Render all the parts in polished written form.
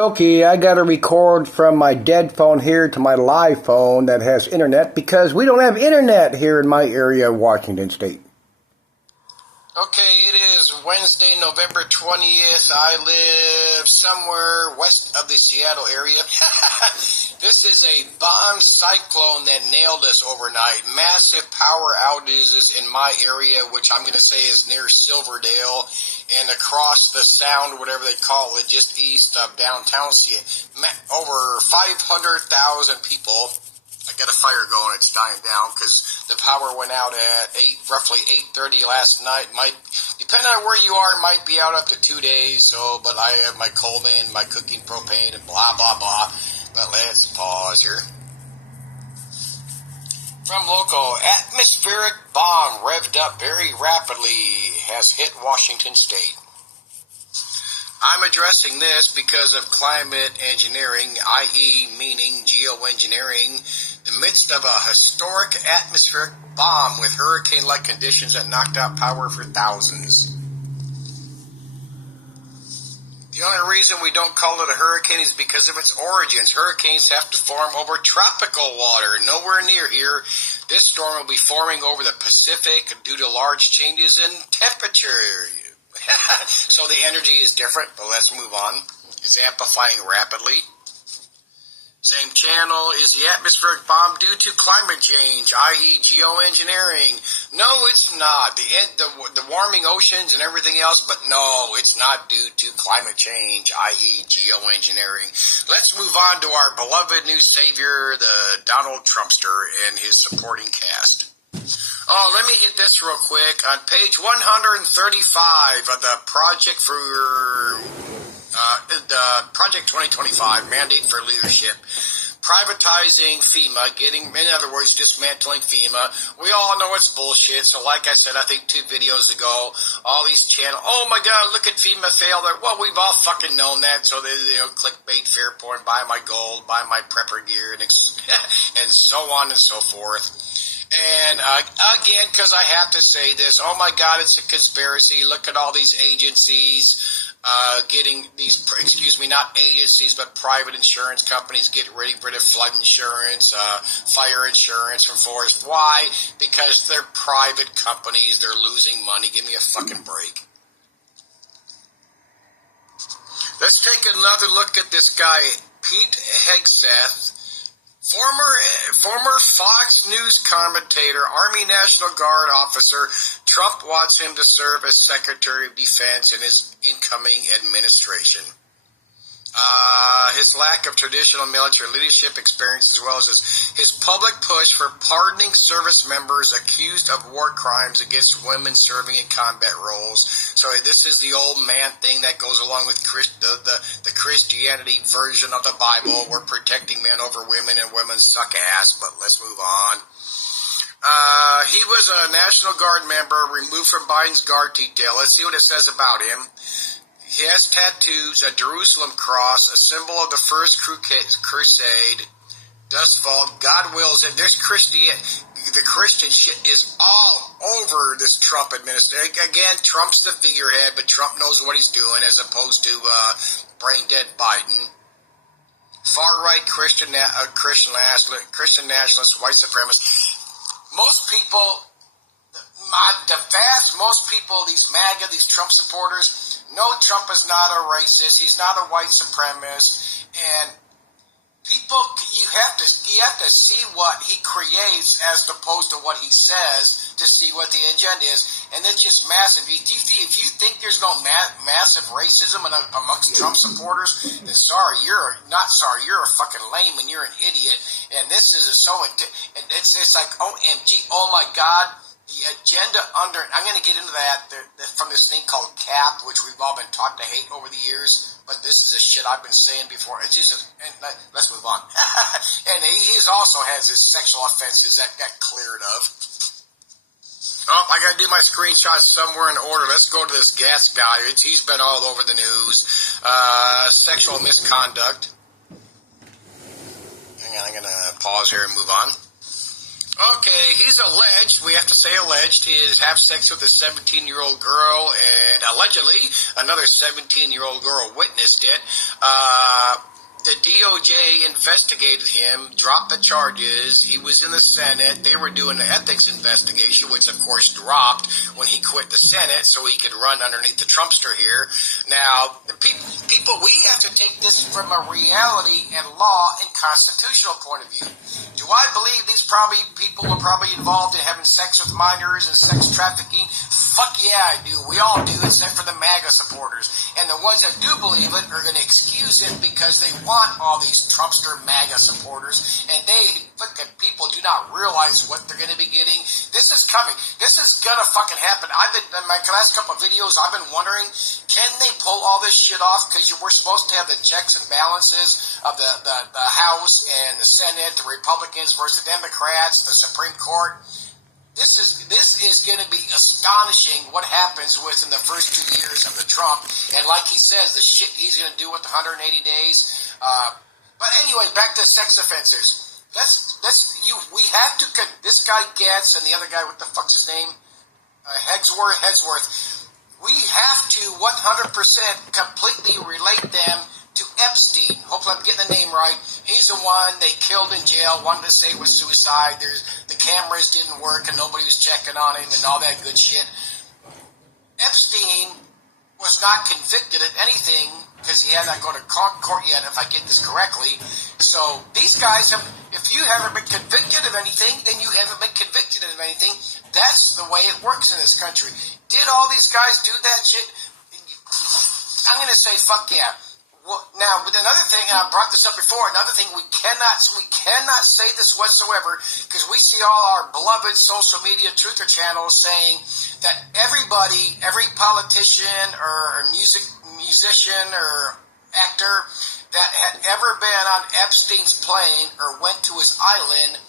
Okay, I got to record from my dead phone here to my live phone that has internet because we don't have internet here in my area of Washington State. Okay, it is Wednesday, November 20th. I live somewhere west of the Seattle area. This is a bomb cyclone that nailed us overnight. Massive power outages in my area, which I'm going to say is near Silverdale and across the Sound, whatever they call it, just east of downtown Seattle. Over 500,000 people. I got a fire going. It's dying down because the power went out at roughly 8:30 last night. Might, depending on where you are, might be out up to 2 days. So, but I have my Coleman, my cooking propane, and blah blah blah. But let's pause here. From local, atmospheric bomb revved up very rapidly has hit Washington State. I'm addressing this because of climate engineering, i.e. meaning geoengineering, the midst of a historic atmospheric bomb with hurricane-like conditions that knocked out power for thousands. The only reason we don't call it a hurricane is because of its origins. Hurricanes have to form over tropical water, nowhere near here. This storm will be forming over the Pacific due to large changes in temperature. So the energy is different, but let's move on. It's amplifying rapidly. Same channel. Is the atmospheric bomb due to climate change, i.e. geoengineering? No, it's not. The warming oceans and everything else, but no, it's not due to climate change, i.e. geoengineering. Let's move on to our beloved new savior, the Donald Trumpster and his supporting cast. Oh, let me hit this real quick. On page 135 of the project for the Project 2025 Mandate for Leadership, privatizing FEMA, in other words, dismantling FEMA. We all know it's bullshit. So like I said, I think 2 videos ago, all these channels, oh my God, look at FEMA fail. Well, we've all fucking known that. So they, clickbait, fair porn, buy my gold, buy my prepper gear, and so on and so forth. And again, because I have to say this, oh my God, it's a conspiracy. Look at all these agencies getting these, not agencies, but private insurance companies getting rid of flood insurance, fire insurance from forest. Why? Because they're private companies. They're losing money. Give me a fucking break. Let's take another look at this guy, Pete Hegseth. Former Fox News commentator, Army National Guard officer. Trump wants him to serve as Secretary of Defense in his incoming administration. His lack of traditional military leadership experience, as well as his public push for pardoning service members accused of war crimes against women serving in combat roles. So this is the old man thing that goes along with the Christianity version of the Bible. We're protecting men over women and women suck ass, but let's move on. He was a National Guard member removed from Biden's Guard detail. Let's see what it says about him. He has tattoos, a Jerusalem cross, a symbol of the first crusade, dust fall, God wills it. There's the Christian shit is all over this Trump administration. Again, Trump's the figurehead, but Trump knows what he's doing as opposed to brain dead Biden. Far-right Christian nationalists, white supremacists. Most people, most people, these MAGA, these Trump supporters, no, Trump is not a racist. He's not a white supremacist. And people, you have to see what he creates as opposed to what he says to see what the agenda is. And it's just massive. If you think there's no massive racism amongst Trump supporters, then you're a fucking lame and you're an idiot. And this is and it's like, OMG, oh my God. The agenda I'm going to get into that from this thing called CAP, which we've all been taught to hate over the years, but this is a shit I've been saying before. It's just, let's move on. And he also has his sexual offenses that got cleared of. Oh, I got to do my screenshots somewhere in order. Let's go to this gas guy. He's been all over the news. Sexual misconduct. Hang on, I'm going to pause here and move on. Okay, he's alleged, we have to say alleged, he is have sex with a 17-year-old girl, and allegedly another 17-year-old girl witnessed it. the DOJ investigated him, dropped the charges. He was in the Senate. They were doing an ethics investigation, which of course dropped when he quit the Senate so he could run underneath the Trumpster here. Now, the people, we have to take this from a reality and law and constitutional point of view. Do I believe these people were probably involved in having sex with minors and sex trafficking? Fuck yeah, I do. We all do, except for the MAGA supporters. And the ones that do believe it are going to excuse it because they want all these Trumpster MAGA supporters, and fucking people do not realize what they're going to be getting. This is coming. This is going to fucking happen. In my last couple of videos, I've been wondering, can they pull all this shit off? Because we're supposed to have the checks and balances of the House and the Senate, the Republicans versus the Democrats, the Supreme Court. This is going to be astonishing what happens within the first 2 years of the Trump. And like he says, the shit he's going to do with the 180 days. But anyway, back to sex offenders. We have to, this guy Getz and the other guy, what the fuck's his name? Hegsworth. We have to 100% completely relate them to Epstein. Hopefully I'm getting the name right. He's the one they killed in jail, wanted to say it was suicide. The cameras didn't work and nobody was checking on him and all that good shit. Epstein was not convicted of anything because he had not gone to court yet, if I get this correctly. So these guys if you haven't been convicted of anything, then you haven't been convicted of anything. That's the way it works in this country. Did all these guys do that shit? I'm going to say fuck yeah. Well, now, with another thing, and I brought this up before, another thing we cannot say this whatsoever, because we see all our beloved social media truther channels saying that every politician or musician or actor that had ever been on Epstein's plane or went to his island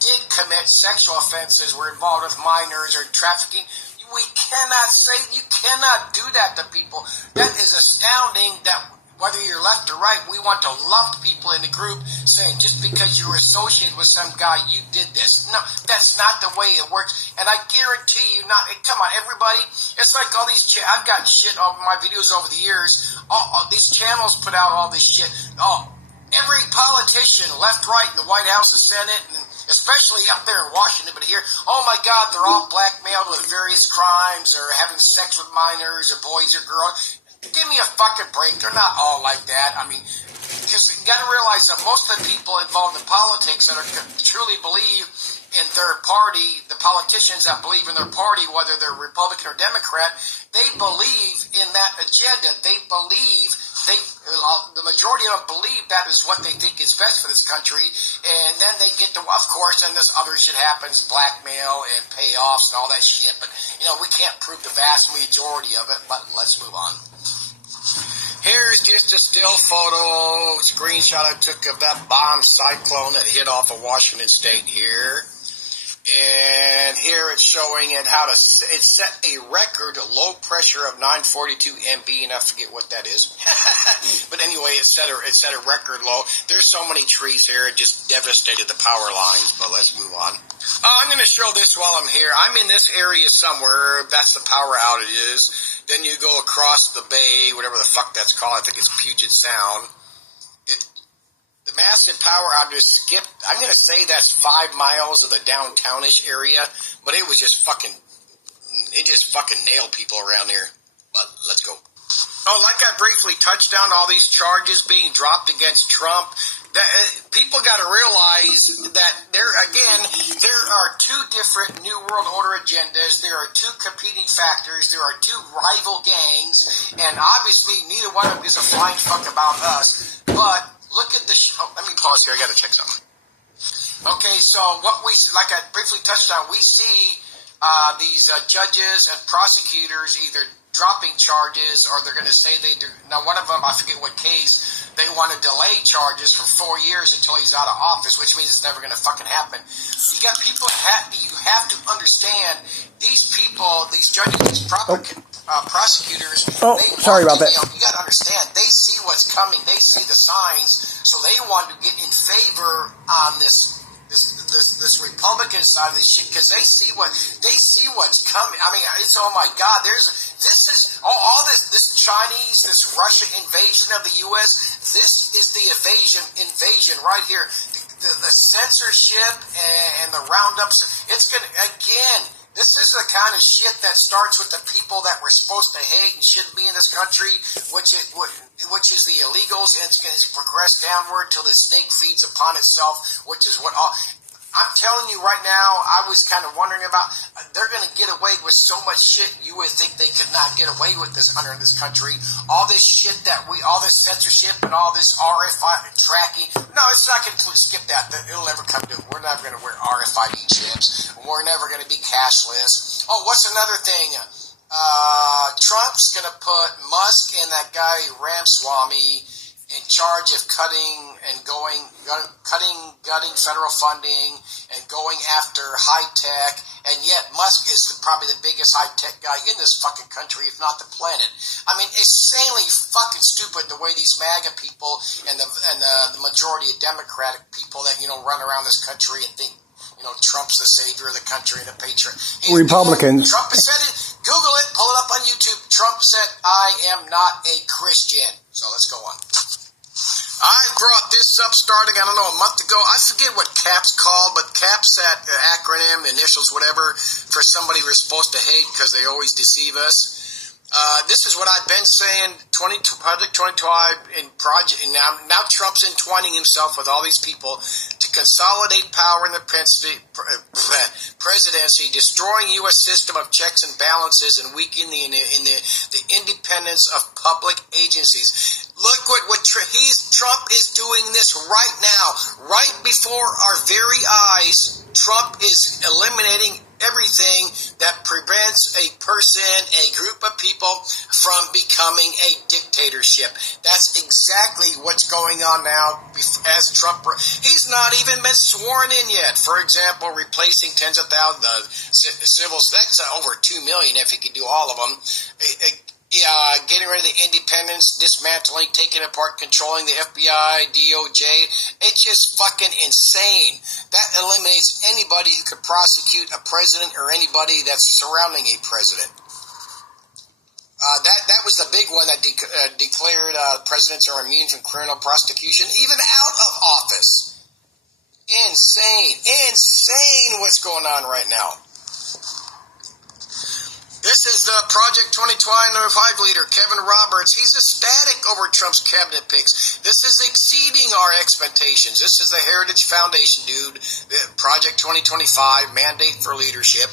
did commit sexual offenses, were involved with minors or trafficking. We cannot say, you cannot do that to people. That is astounding that whether you're left or right, we want to lump people in the group saying just because you're associated with some guy, you did this. No, that's not the way it works. And I guarantee you not, come on, everybody, it's like all these, I've got shit on my videos over the years. All these channels put out all this shit. Every politician, left, right, in the White House, the Senate, and especially up there in Washington, but here, oh my God, they're all blackmailed with various crimes or having sex with minors or boys or girls. Give me a fucking break. They're not all like that. I mean, because you got to realize that most of the people involved in politics that truly believe in their party, the politicians that believe in their party, whether they're Republican or Democrat, they believe in that agenda. They believe, the majority of them believe that is what they think is best for this country. And then they get to, of course, and this other shit happens, blackmail and payoffs and all that shit. But, we can't prove the vast majority of it, but let's move on. Here's just a still photo, screenshot I took of that bomb cyclone that hit off of Washington State here. And here it's showing it it set a record low pressure of 942 MB, and I forget what that is. But anyway, it set a record low. There's so many trees here, it just devastated the power lines, but let's move on. I'm going to show this while I'm here. I'm in this area somewhere. That's the power outages. Then you go across the bay, whatever the fuck that's called. I think it's Puget Sound. The massive power outage skipped, I'm going to say that's 5 miles of the downtownish area, but it just fucking nailed people around here. But let's go. Oh, like I briefly touched on, all these charges being dropped against Trump. People got to realize that there are two different New World Order agendas. There are two competing factors. There are two rival gangs, and obviously neither one of them gives a flying fuck about us. But look at the let me pause here. I got to check something. Okay, so like I briefly touched on, we see these judges and prosecutors either dropping charges or they're going to say they do. Now, one of them, I forget what case, they want to delay charges for 4 years until he's out of office, which means it's never going to fucking happen. You got people, you have to understand, these people, these judges, these prosecutors, sorry about that. You got to understand, they see what's coming, they see the signs, so they want to get in favor on this Republican side of this shit because they see what's coming. I mean, it's, oh my God, this Chinese, this Russia invasion of the U.S., this is the invasion right here. The censorship and the roundups. It's going to, again, this is the kind of shit that starts with the people that we're supposed to hate and shouldn't be in this country, which is the illegals, and it's going to progress downward till the snake feeds upon itself, which is what all... I'm telling you right now, I was kind of wondering about, they're going to get away with so much shit you would think they could not get away with this under this country. All this shit all this censorship and all this RFID tracking. No, it's not going to skip that. It'll never come to it. We're never going to wear RFID chips. We're never going to be cashless. Oh, what's another thing? Trump's going to put Musk and that guy Ramaswamy in charge of gutting federal funding and going after high tech, and yet Musk is probably the biggest high tech guy in this fucking country, if not the planet. I mean, insanely fucking stupid the way these MAGA people and the majority of Democratic people that run around this country and think Trump's the savior of the country and the patriot. Republicans. Trump has said it. Google it. Pull it up on YouTube. Trump said, "I am not a Christian." So let's go on. I brought this up starting, I don't know, a month ago. I forget what CAP's called, but CAP's that acronym, initials, whatever, for somebody we're supposed to hate because they always deceive us. This is what I've been saying, Project 22 and now Trump's entwining himself with all these people to consolidate power in the presidency, destroying U.S. system of checks and balances, and weakening the independence of public agencies. Look what Trump is doing this right now, right before our very eyes. Trump is eliminating everything that prevents a person, a group of people from becoming a dictatorship. That's exactly what's going on now as Trump. He's not even been sworn in yet. For example, replacing tens of thousands of civils. That's over 2 million if he could do all of them. Getting rid of the independence, dismantling, taking apart, controlling the FBI, DOJ. It's just fucking insane. That eliminates anybody who could prosecute a president or anybody that's surrounding a president. That was the big one that declared presidents are immune from criminal prosecution, even out of office. Insane what's going on right now. This is the Project 2025 leader, Kevin Roberts. He's ecstatic over Trump's cabinet picks. This is exceeding our expectations. This is the Heritage Foundation dude, the Project 2025, mandate for leadership.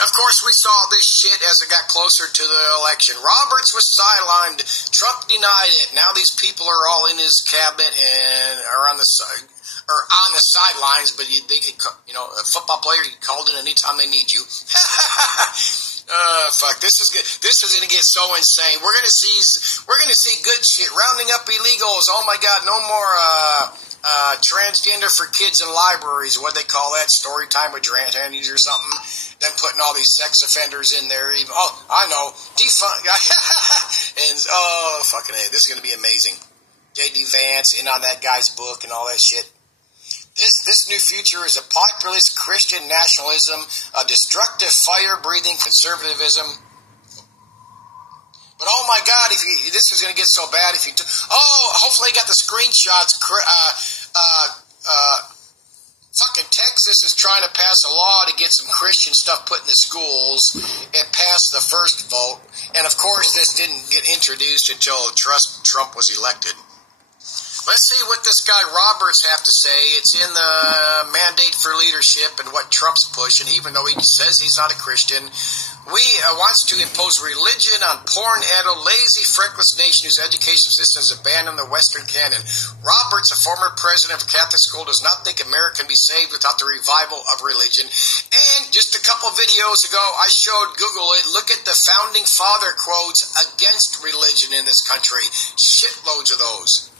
Of course, we saw this shit as it got closer to the election. Roberts was sidelined. Trump denied it. Now these people are all in his cabinet and are on the side. Or on the sidelines, but they could, a football player, you called in anytime they need you. Fuck, this is good. This is going to get so insane. We're going to see good shit. Rounding up illegals. Oh my God, no more, transgender for kids in libraries. What they call that? Story time with trannies or something. Then putting all these sex offenders in there. I know. Defund. And, fucking A. This is going to be amazing. J.D. Vance in on that guy's book and all that shit. This new future is a populist Christian nationalism, a destructive fire-breathing conservatism. But oh my God, this is going to get so bad if you... hopefully you got the screenshots. Fucking Texas is trying to pass a law to get some Christian stuff put in the schools. It passed the first vote. And of course, this didn't get introduced until Trump was elected. Let's see what this guy Roberts have to say. It's in the mandate for leadership and what Trump's pushing, even though he says he's not a Christian. Wants to impose religion on porn-addled, lazy, freckless nation whose education system is abandoned the Western canon. Roberts, a former president of a Catholic school, does not think America can be saved without the revival of religion. And just a couple videos ago, I showed Google it. Look at the founding father quotes against religion in this country. Shitloads of those.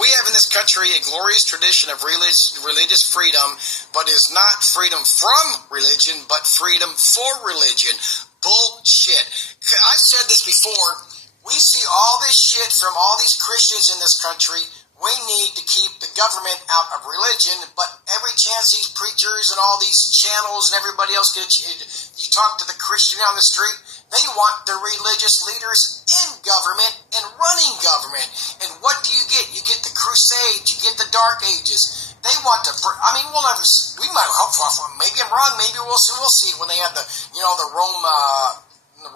We have in this country a glorious tradition of religious freedom, but is not freedom from religion, but freedom for religion. Bullshit. I've said this before. We see all this shit from all these Christians in this country. we need to keep the government out of religion, but every chance these preachers and all these channels and everybody else you talk to the Christian on the street, they want the religious leaders in government and running government. And what do you get? You get the Crusades, you get the Dark Ages. They want to, we'll never, we might hope for, maybe I'm wrong, maybe we'll see when they have the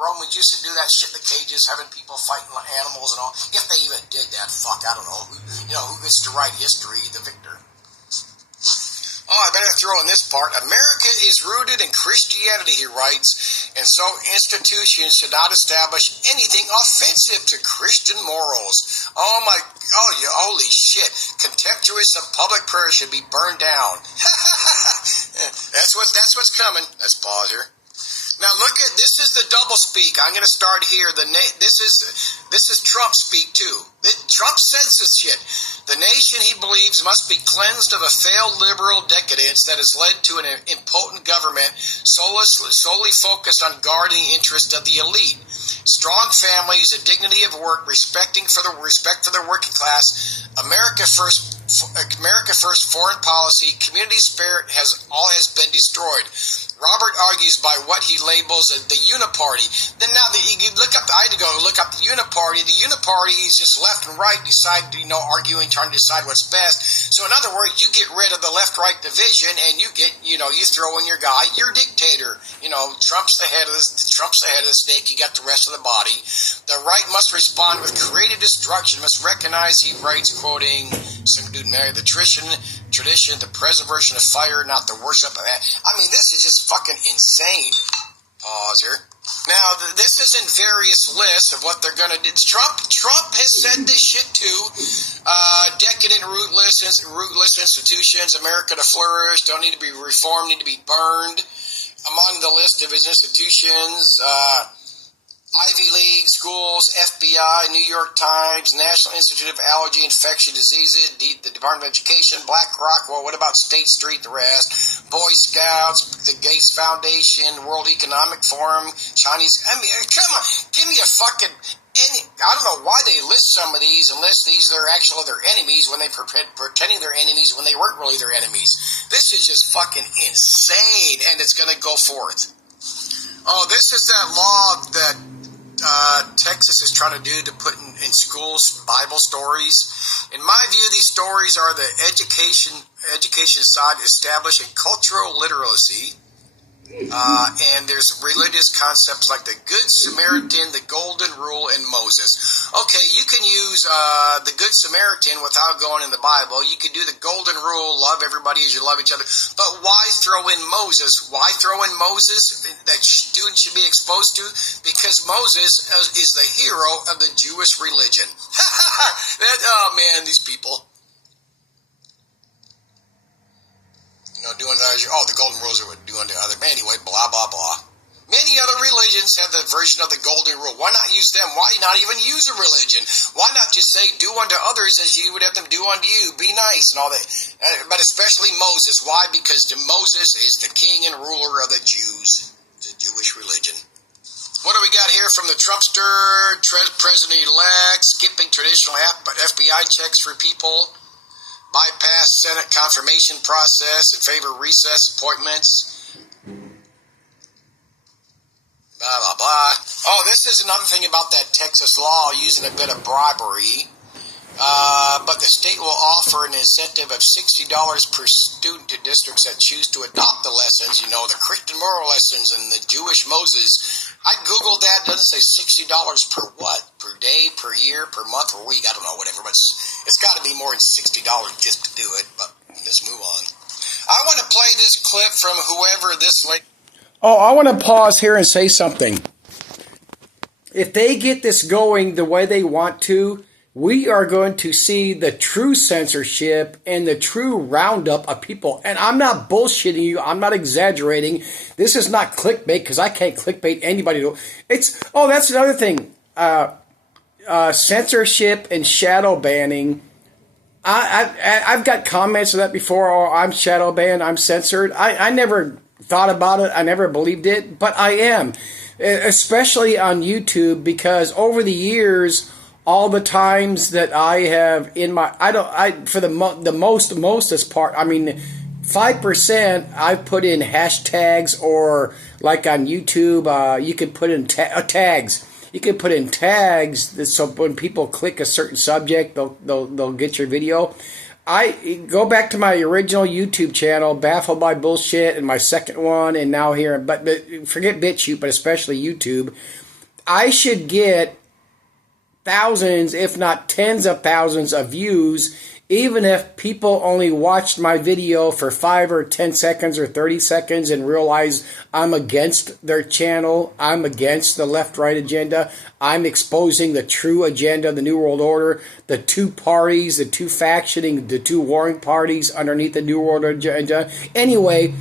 Romans used to do that shit in the cages, having people fighting like animals and all. If they even did that, I don't know. Who gets to write history? The victor. Oh, I better throw in this part. America is rooted in Christianity, he writes, and so institutions should not establish anything offensive to Christian morals. Holy shit. Contemptuous of public prayer should be burned down. That's what's coming. Let's pause here. Now look at this is the double speak. I'm going to start here. This is Trump speak too. Trump says this shit. The nation he believes must be cleansed of a failed liberal decadence that has led to an impotent government solely focused on guarding the interest of the elite. Strong families, a dignity of work, respect for the working class, America first foreign policy, community spirit has been destroyed. Robert argues by what he labels as the uniparty. Then now you look up, I had to go look up the uniparty. The uniparty is just left and right, arguing, trying to decide what's best. So in other words, you get rid of the left-right division, and you get, you throw in your guy, your dictator. Trump's the head of the snake. You got the rest of the body. The right must respond with creative destruction. Must recognize, he writes, quoting some dude, Mary, the tradition, the preservation of fire, not the worship of that. This is just fucking insane. Pause here. Now, this is in various lists of what they're going to do. Trump has said this shit too. Decadent, rootless institutions, America to flourish, don't need to be reformed, need to be burned. Among the list of his institutions, Ivy League schools, FBI, New York Times, National Institute of Allergy and Infectious Diseases, the Department of Education, BlackRock, well, what about State Street, the rest, Boy Scouts, the Gates Foundation, World Economic Forum, Chinese, come on, give me a fucking, I don't know why they list some of these unless these are actually their enemies when they pretending they're enemies when they weren't really their enemies. This is just fucking insane, and it's going to go forth. Oh, this is that law that Texas is trying to do to put in schools Bible stories. In my view, these stories are the education side establishing cultural literacy. And there's religious concepts like the Good Samaritan, the Golden Rule, and Moses. Okay, you can use the Good Samaritan without going in the Bible. You can do the Golden Rule, love everybody as you love each other. But why throw in Moses? Why throw in Moses that students should be exposed to? Because Moses is the hero of the Jewish religion. Oh man, these people. Doing the golden rules are doing to other. Anyway, blah, blah, blah. Many other religions have the version of the golden rule. Why not use them? Why not even use a religion? Why not just say, do unto others as you would have them do unto you? Be nice and all that. But especially Moses. Why? Because Moses is the king and ruler of the Jews, the Jewish religion. What do we got here from the Trumpster, President-elect, skipping traditional FBI checks for people, bypass Senate confirmation process in favor of recess appointments. Blah, blah, blah. Oh, this is another thing about that Texas law using a bit of bribery. But the state will offer an incentive of $60 per student to districts that choose to adopt the lessons, the Christian moral lessons and the Jewish Moses. I Googled that. It doesn't say $60 per what? Per day, per year, per month, or week? I don't know, whatever. But it's got to be more than $60 just to do it. But let's move on. I want to play this clip from whoever this lady. Oh, I want to pause here and say something. If they get this going the way they want to, we are going to see the true censorship and the true roundup of people. And I'm not bullshitting you. I'm not exaggerating. This is not clickbait because I can't clickbait anybody. That's another thing. Censorship and shadow banning. I've got comments of that before. Oh, I'm shadow banned. I'm censored. I never thought about it. I never believed it. But I am. Especially on YouTube because over the years, all the times that I have in my, for the mostest part, I mean, 5% I've put in hashtags, or like on YouTube, you can put in tags. You can put in tags so when people click a certain subject, they'll get your video. I go back to my original YouTube channel, Baffled by Bullshit, and my second one, and now here. But forget BitChute, but especially YouTube. I should get thousands, if not tens of thousands of views, even if people only watched my video for 5 or 10 seconds or 30 seconds and realize I'm against their channel, I'm against the left-right agenda, I'm exposing the true agenda of the New World Order, the two parties, the two factioning, the two warring parties underneath the New World agenda. Anyway,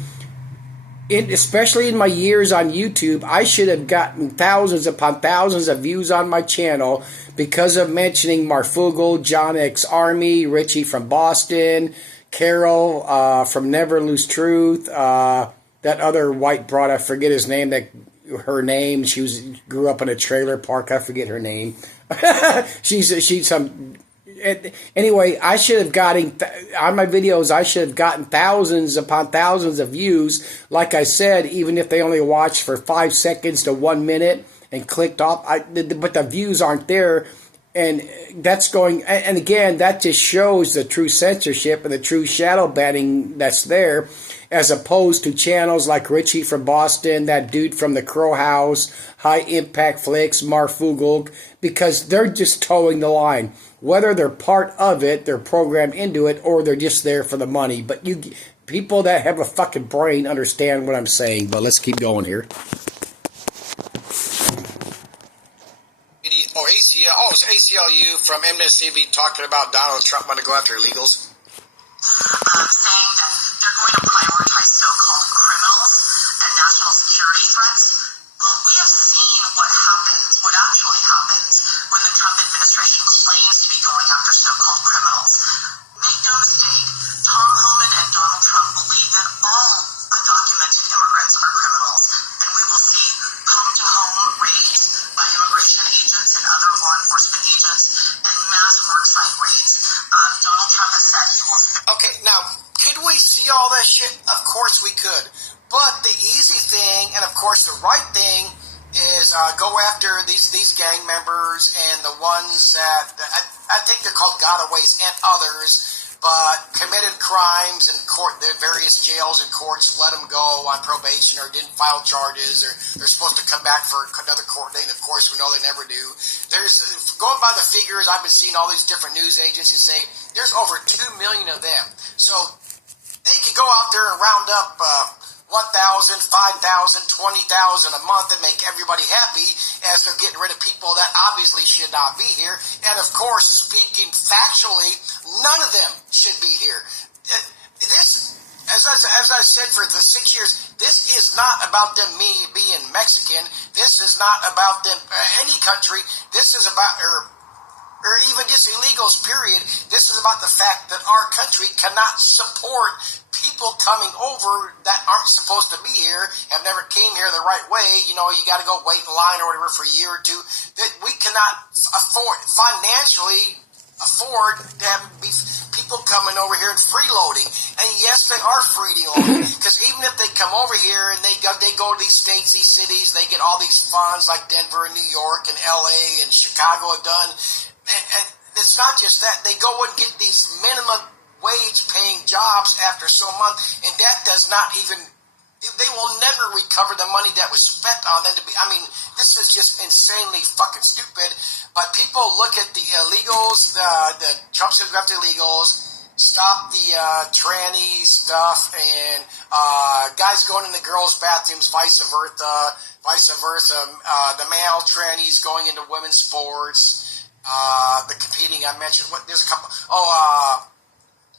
especially in my years on YouTube, I should have gotten thousands upon thousands of views on my channel because of mentioning Marfugel, John X Army, Richie from Boston, Carol from Never Lose Truth, that other white broad, I forget her name. She grew up in a trailer park. I forget her name. she's some. Anyway, I should have gotten, on my videos, I should have gotten thousands upon thousands of views. Like I said, even if they only watched for 5 seconds to 1 minute and clicked off, but the views aren't there. And that's going, and again, that just shows the true censorship and the true shadow banning that's there, as opposed to channels like Richie from Boston, that dude from the Crow House, High Impact Flicks, Marfugel, because they're just towing the line. Whether they're part of it, they're programmed into it, or they're just there for the money. But people that have a fucking brain understand what I'm saying. But let's keep going here. Or ACL, it's ACLU from MSCB talking about Donald Trump want to go after illegals. Saying that they're going to prioritize so-called criminals and national security threats. Well, we have seen what actually happens when the Trump administration claims to be going after so-called criminals. Make no mistake, Tom Homan and Donald Trump believe that all undocumented immigrants are criminals, and we will see home-to-home raids by immigration agents and other law enforcement agents and mass worksite raids. Donald Trump has said he will... Okay, now, could we see all that shit? Of course we could. But the easy thing, and of course the right thing, is go after these gang members and the ones that I think they're called gotaways and others, but committed crimes in court, the various jails and courts let them go on probation or didn't file charges, or they're supposed to come back for another court date. Of course, we know they never do. There's, going by the figures, I've been seeing all these different news agencies say there's over 2 million of them. So they could go out there and round up 1,000, 5,000, 20,000 a month and make everybody happy as they're getting rid of people that obviously should not be here. And of course, speaking factually, none of them should be here. This, as I said for the 6 years, this is not about them being Mexican. This is not about them, any country. This is about, or even just illegals, period. This is about the fact that our country cannot support people coming over that aren't supposed to be here, have never came here the right way. You know, you got to go wait in line or whatever for a year or two. That we cannot financially afford to have people coming over here and freeloading. And yes, they are freeloading, because even if they come over here and they go to these states, these cities, they get all these funds like Denver and New York and LA and Chicago have done. And it's not just that. They go and get these minimum wage paying jobs after so months, and that does not even, they will never recover the money that was spent on them to be, I mean, this is just insanely fucking stupid. But people look at the illegals, the Trump said go after illegals, stop the tranny stuff, and guys going in the girls' bathrooms, vice versa, the male trannies going into women's sports, the competing, I mentioned, there's a couple,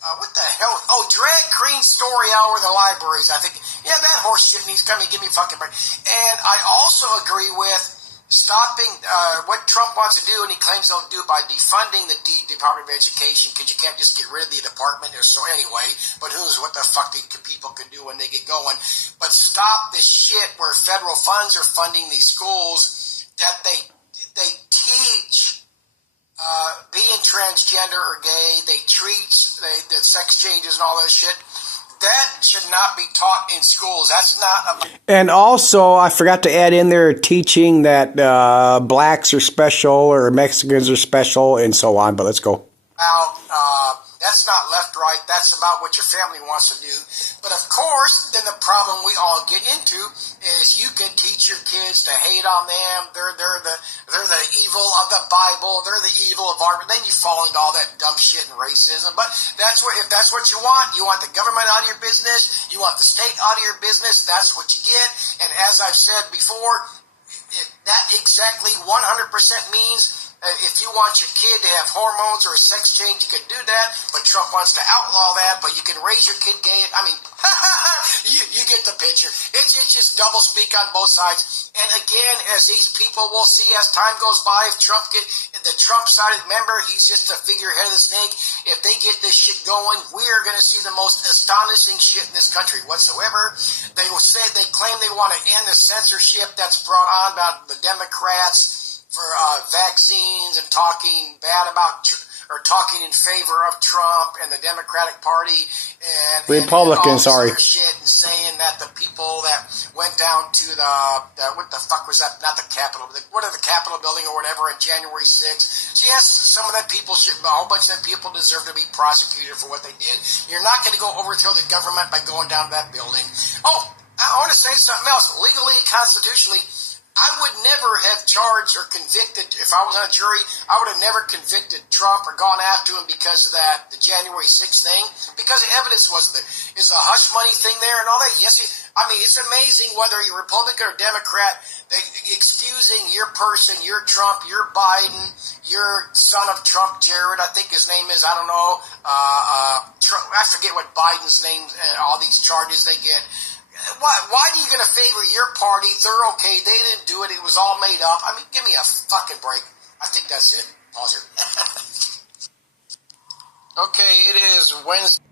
what the hell? Oh, drag queen story hour in the libraries. I think, yeah, that horse shit needs to come and give me a fucking break. And I also agree with stopping what Trump wants to do, and he claims they'll do it by defunding the Department of Education, because you can't just get rid of the department. Or so anyway, but who knows what the fuck people can do when they get going. But stop this shit where federal funds are funding these schools that they teach transgender or gay, they treat the sex changes and all that shit. That should not be taught in schools. That's not a... And also, I forgot to add in there teaching that blacks are special or Mexicans are special and so on, but let's go. That's not left, right. That's about what your family wants to do. But of course, then the problem we all get into is you can teach your kids to hate on them. They're the evil of the Bible. They're the evil of art. Then you fall into all that dumb shit and racism. But if that's what you want the government out of your business. You want the state out of your business. That's what you get. And as I've said before, that exactly 100% means. If you want your kid to have hormones or a sex change, you can do that, but Trump wants to outlaw that, but you can raise your kid gay. I mean, you get the picture. It's just double speak on both sides. And again, as these people will see as time goes by, if Trump the Trump side, remember, he's just the figurehead of the snake. If they get this shit going, we are going to see the most astonishing shit in this country whatsoever. They claim they want to end the censorship that's brought on about the Democrats for vaccines and talking bad about or talking in favor of Trump and the Democratic Party and Republicans, and all sorry. this other shit, and saying that the people that went down to the what the fuck was that? Not the Capitol, what are the Capitol building or whatever on January 6th. So yes, some of that people a whole bunch of them people deserve to be prosecuted for what they did. You're not going to go overthrow the government by going down to that building. Oh, I want to say something else. Legally, constitutionally, I would never have charged or convicted, if I was on a jury, I would have never convicted Trump or gone after him because of that, the January 6th thing, because the evidence wasn't there. Is the hush money thing there and all that? Yes, I mean, it's amazing whether you're Republican or Democrat, excusing your person, your Trump, your Biden, your son of Trump, Jared, I think his name is, I don't know, Trump, I forget what Biden's name, all these charges they get. Why are you going to favor your party? They're okay. They didn't do it. It was all made up. I mean, give me a fucking break. I think that's it. Pause here. Okay, it is Wednesday.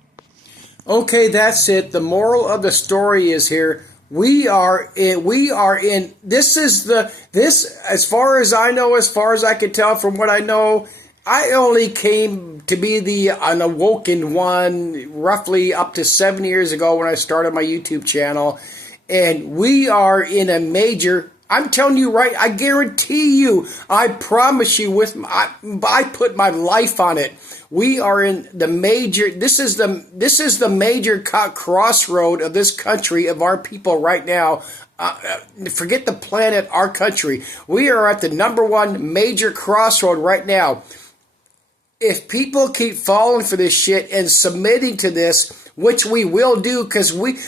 Okay, that's it. The moral of the story is here. We are in, this, as far as I know, as far as I can tell from what I know, I only came to be an awoken one roughly up to 7 years ago when I started my YouTube channel. And we are in a major, I'm telling you right, I guarantee you, I promise you, I put my life on it. We are in the major, this is the major crossroad of this country, of our people right now. Forget the planet, our country. We are at the number one major crossroad right now. If people keep falling for this shit and submitting to this, which we will do, because we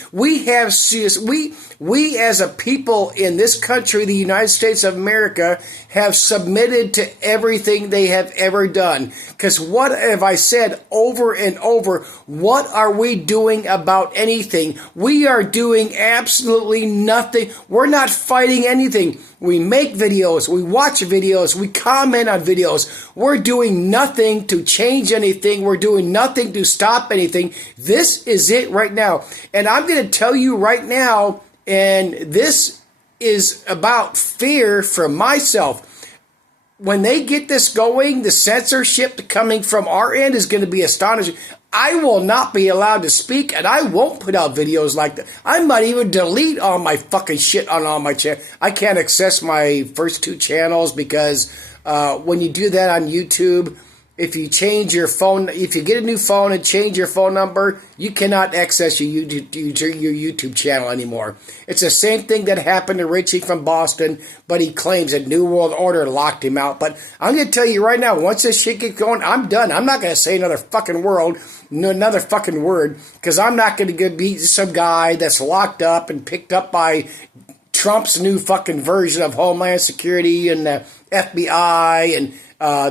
as a people in this country, the United States of America, have submitted to everything they have ever done. Because what have I said over and over? What are we doing about anything? We are doing absolutely nothing. We're not fighting anything. We make videos, we watch videos, we comment on videos. We're doing nothing to change anything. We're doing nothing to stop anything. This is it right now. And I'm going to tell you right now, and this is about fear for myself. When they get this going, the censorship coming from our end is going to be astonishing. I will not be allowed to speak, and I won't put out videos like that. I might even delete all my fucking shit on all my channels. I can't access my first two channels because when you do that on YouTube, if you change your phone, if you get a new phone and change your phone number, you cannot access your YouTube channel anymore. It's the same thing that happened to Richie from Boston, but he claims that New World Order locked him out. But I'm going to tell you right now, once this shit gets going, I'm done. I'm not going to say another fucking word, because I'm not going to be some guy that's locked up and picked up by Trump's new fucking version of Homeland Security and the FBI and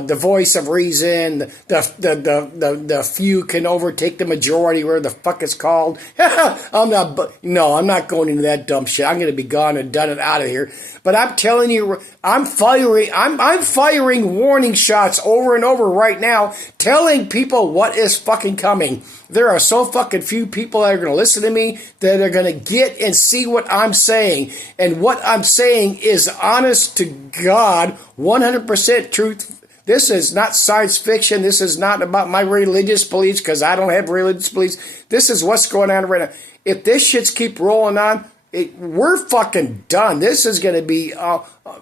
the voice of reason, the few can overtake the majority, where the fuck it's called. I'm not going into that dumb shit. I'm going to be gone and done and out of here. But I'm telling you, I'm firing warning shots over and over right now, telling people what is fucking coming. There are so fucking few people that are going to listen to me, that are going to get and see what I'm saying. And what I'm saying is honest to God, 100% truth This is not science fiction. This is not about my religious beliefs because I don't have religious beliefs. This is what's going on right now. If this shit's keep rolling on, we're fucking done. This is going to be,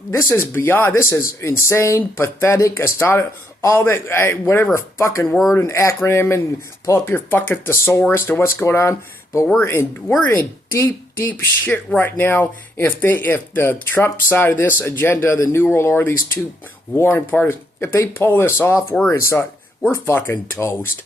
this is beyond, this is insane, pathetic, astonishing, all that, whatever fucking word and acronym, and pull up your fucking thesaurus to what's going on. But we're in deep shit right now. If the Trump side of this agenda, the New World Order, these two warring parties, if they pull this off, we're fucking toast.